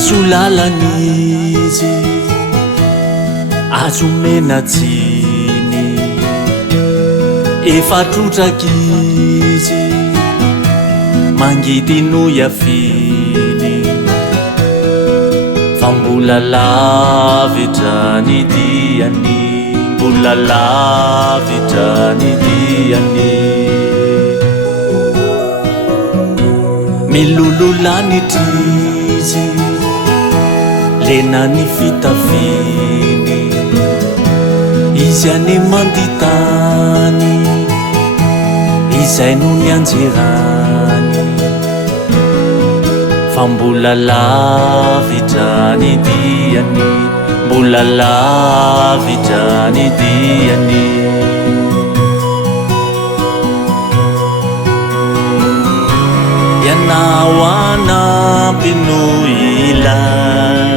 Isulalanizi azumenatsini efatrutrakizi mangidino yafini fambola lavitra ny diany mbola lavitra ny diany milololanitrizy lena ny fitafiny izy any manditany izay no ny anjerany fa mbola lavitra ny diany mbola lavitra ny diany ianao anampino ilay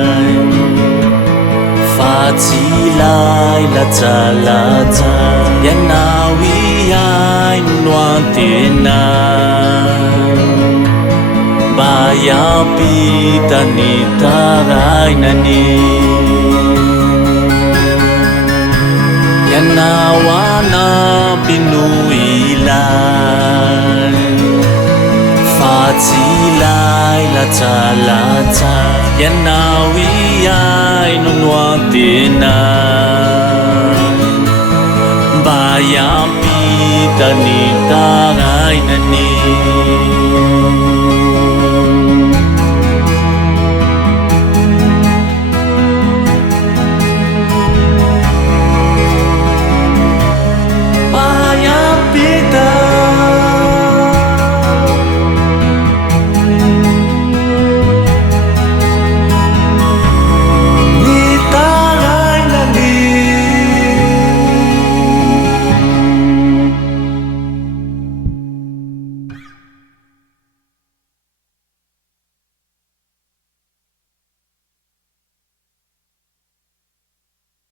fa tsy ilay latsalatsa ianao iaino no antena mba hiampita ny tarainany ianao anampino ilay fa tsy ilay latsalatsa ianao iaino no antena mba hiampita ny tarainany